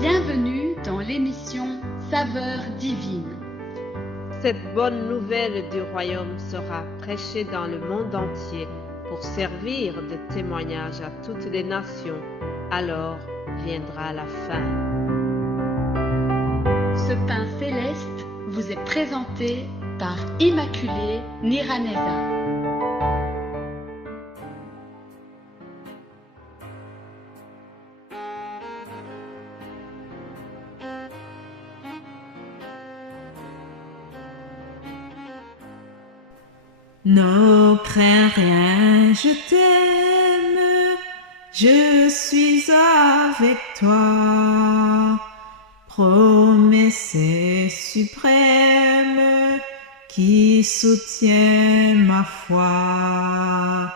Bienvenue dans l'émission Saveurs divines. Cette bonne nouvelle du royaume sera prêchée dans le monde entier pour servir de témoignage à toutes les nations. Alors viendra la fin. Ce pain céleste vous est présenté par Immaculée Niraneza. Ne crains rien, je t'aime, je suis avec toi. Promesse suprême qui soutient ma foi.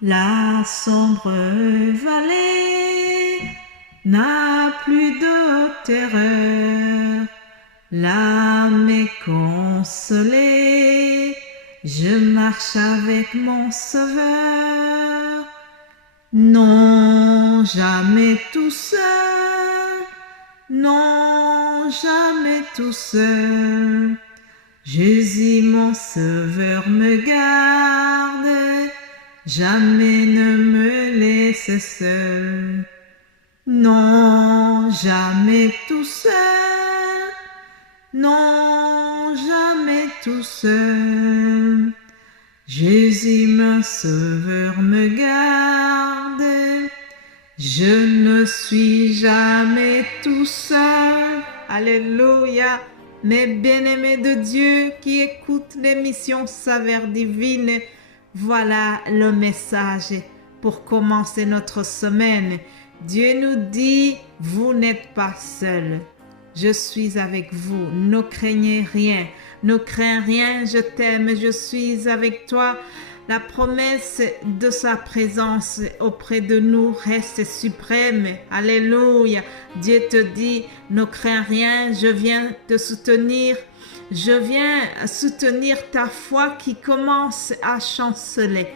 La sombre vallée n'a plus de terreur, l'âme est consolée. Je marche avec mon Sauveur, non jamais tout seul, non jamais tout seul. Jésus mon Sauveur me garde, jamais ne me laisse seul, non jamais tout seul, non jamais tout seul. Jésus mon Sauveur me garde, je ne suis jamais tout seul. Alléluia. Mes bien-aimés de Dieu qui écoutent l'émission Saveurs divines, voilà le message pour commencer notre semaine. Dieu nous dit, vous n'êtes pas seuls. Je suis avec vous, ne craignez rien, ne crains rien, je t'aime, je suis avec toi. La promesse de sa présence auprès de nous reste suprême. Alléluia. Dieu te dit, ne crains rien, je viens te soutenir. Je viens soutenir ta foi qui commence à chanceler.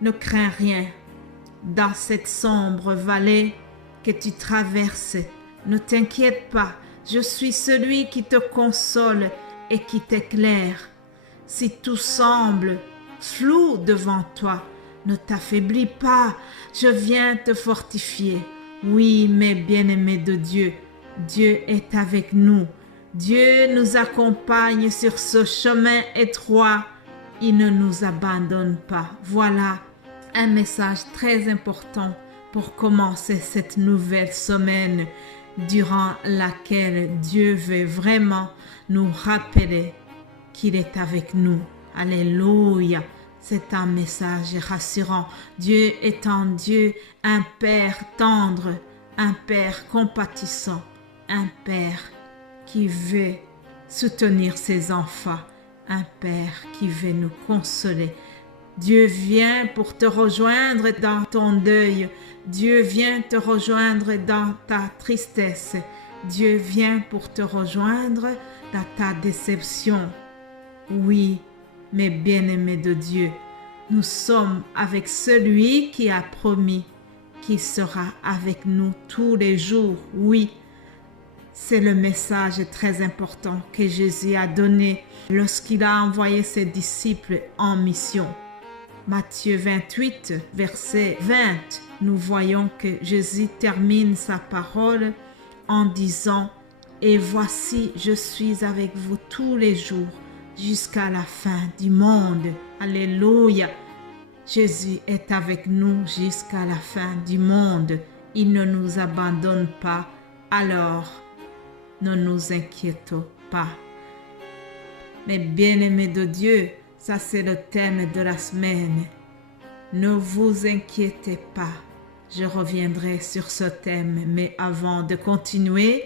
Ne crains rien. Dans cette sombre vallée que tu traverses, ne t'inquiète pas, je suis celui qui te console et qui t'éclaire. Si tout semble flou devant toi, ne t'affaiblis pas, je viens te fortifier. Oui, mes bien-aimés de Dieu, Dieu est avec nous. Dieu nous accompagne sur ce chemin étroit. Il ne nous abandonne pas. Voilà un message très important pour commencer cette nouvelle semaine, durant laquelle Dieu veut vraiment nous rappeler qu'il est avec nous. Alléluia. C'est un message rassurant. Dieu est un Dieu, un Père tendre, un Père compatissant, un Père qui veut soutenir ses enfants, un Père qui veut nous consoler. Dieu vient pour te rejoindre dans ton deuil. Dieu vient te rejoindre dans ta tristesse. Dieu vient pour te rejoindre dans ta déception. Oui, mes bien-aimés de Dieu, nous sommes avec celui qui a promis qu'il sera avec nous tous les jours. Oui, c'est le message très important que Jésus a donné lorsqu'il a envoyé ses disciples en mission. Matthieu 28, verset 20, nous voyons que Jésus termine sa parole en disant « Et voici, je suis avec vous tous les jours jusqu'à la fin du monde. » Alléluia! Jésus est avec nous jusqu'à la fin du monde. Il ne nous abandonne pas. Alors, ne nous inquiétons pas. Mes bien-aimés de Dieu, ça c'est le thème de la semaine. Ne vous inquiétez pas. Je reviendrai sur ce thème, mais avant de continuer,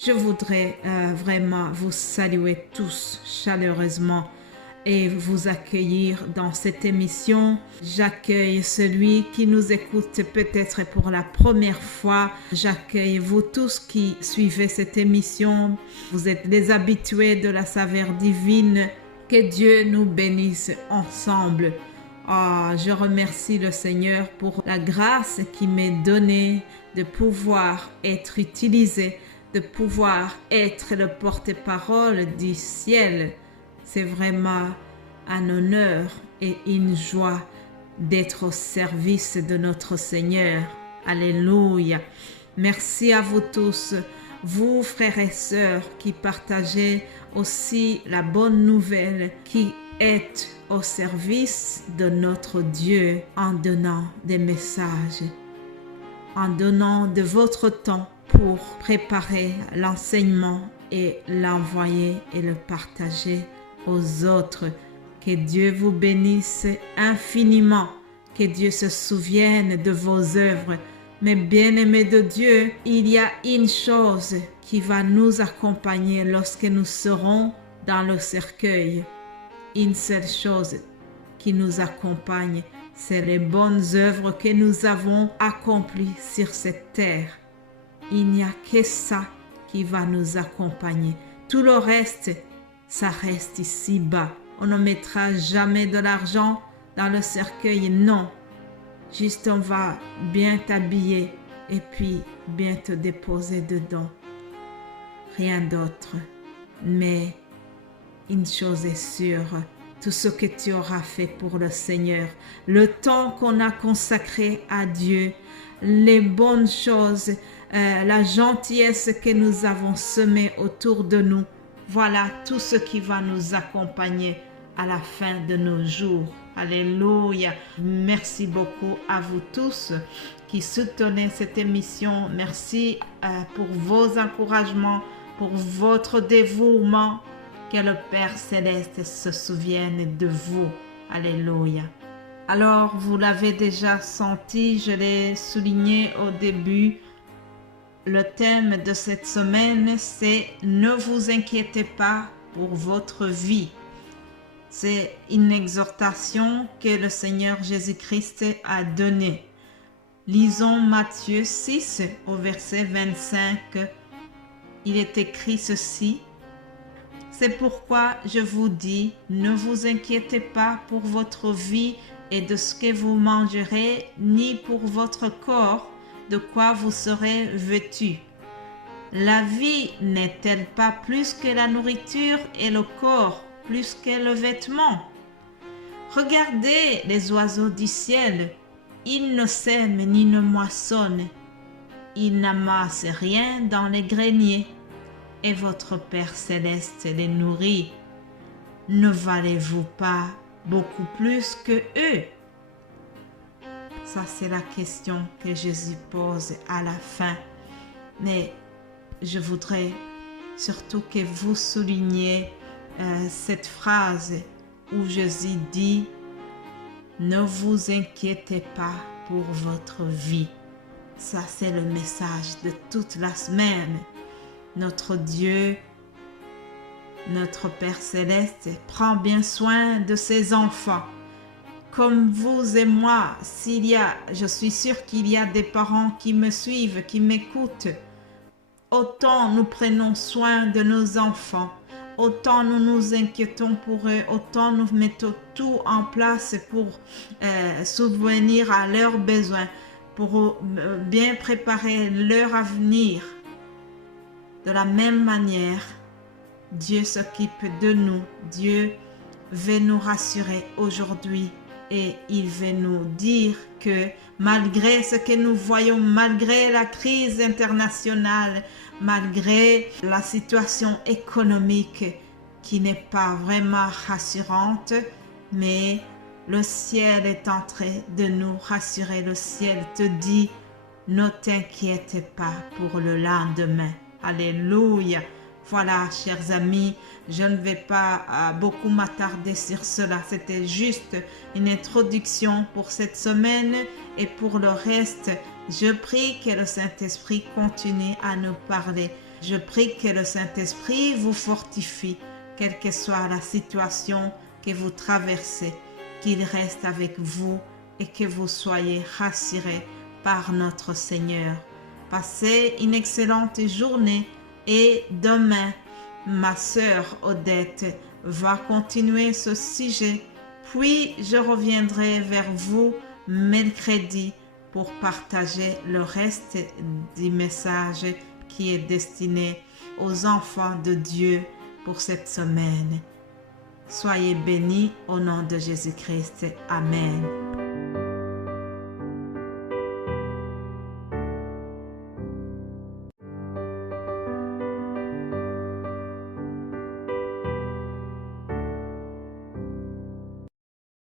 je voudrais vraiment vous saluer tous chaleureusement et vous accueillir dans cette émission. J'accueille celui qui nous écoute peut-être pour la première fois. J'accueille vous tous qui suivez cette émission. Vous êtes des habitués de la saveur divine. Que Dieu nous bénisse ensemble. Oh, je remercie le Seigneur pour la grâce qui m'est donnée de pouvoir être utilisé, de pouvoir être le porte-parole du ciel. C'est vraiment un honneur et une joie d'être au service de notre Seigneur. Alléluia. Merci à vous tous, vous frères et sœurs qui partagez aussi la bonne nouvelle, qui êtes au service de notre Dieu en donnant des messages, en donnant de votre temps pour préparer l'enseignement et l'envoyer et le partager aux autres. Que Dieu vous bénisse infiniment, que Dieu se souvienne de vos œuvres. Mais bien-aimés de Dieu, il y a une chose qui va nous accompagner lorsque nous serons dans le cercueil. Une seule chose qui nous accompagne, c'est les bonnes œuvres que nous avons accomplies sur cette terre. Il n'y a que ça qui va nous accompagner. Tout le reste, ça reste ici-bas. On ne mettra jamais de l'argent dans le cercueil, non. Juste on va bien t'habiller et puis bien te déposer dedans. Rien d'autre. Mais une chose est sûre, tout ce que tu auras fait pour le Seigneur, le temps qu'on a consacré à Dieu, les bonnes choses, la gentillesse que nous avons semée autour de nous, voilà tout ce qui va nous accompagner à la fin de nos jours. Alléluia. Merci beaucoup à vous tous qui soutenez cette émission. Merci pour vos encouragements, pour votre dévouement. Que le Père Céleste se souvienne de vous. Alléluia. Alors, vous l'avez déjà senti, je l'ai souligné au début. Le thème de cette semaine, c'est « Ne vous inquiétez pas pour votre vie ». C'est une exhortation que le Seigneur Jésus-Christ a donnée. Lisons Matthieu 6 au verset 25. Il est écrit ceci. C'est pourquoi je vous dis, ne vous inquiétez pas pour votre vie et de ce que vous mangerez, ni pour votre corps, de quoi vous serez vêtus. La vie n'est-elle pas plus que la nourriture et le corps plus que le vêtement? Regardez les oiseaux du ciel, ils ne sèment ni ne moissonnent, ils n'amassent rien dans les greniers, et votre Père Céleste les nourrit. Ne valez-vous pas beaucoup plus que eux? Ça, c'est la question que Jésus pose à la fin. Mais je voudrais surtout que vous souligniez cette phrase où Jésus dit « Ne vous inquiétez pas pour votre vie ». Ça, c'est le message de toute la semaine. Notre Dieu, notre Père Céleste, prend bien soin de ses enfants. Comme vous et moi, je suis sûre qu'il y a des parents qui me suivent, qui m'écoutent. Autant nous prenons soin de nos enfants, autant nous nous inquiétons pour eux, autant nous mettons tout en place pour subvenir à leurs besoins, pour bien préparer leur avenir. De la même manière, Dieu s'occupe de nous. Dieu veut nous rassurer aujourd'hui et il veut nous dire que malgré ce que nous voyons, malgré la crise internationale, malgré la situation économique qui n'est pas vraiment rassurante, mais le ciel est en train de nous rassurer. Le ciel te dit, ne t'inquiète pas pour le lendemain. Alléluia. Voilà, chers amis, je ne vais pas beaucoup m'attarder sur cela. C'était juste une introduction pour cette semaine et pour le reste, je prie que le Saint-Esprit continue à nous parler. Je prie que le Saint-Esprit vous fortifie, quelle que soit la situation que vous traversez, qu'il reste avec vous et que vous soyez rassurés par notre Seigneur. Passez une excellente journée et demain, ma sœur Odette va continuer ce sujet Puis je reviendrai vers vous mercredi pour partager le reste du message qui est destiné aux enfants de Dieu pour cette semaine. Soyez bénis au nom de Jésus-Christ. Amen.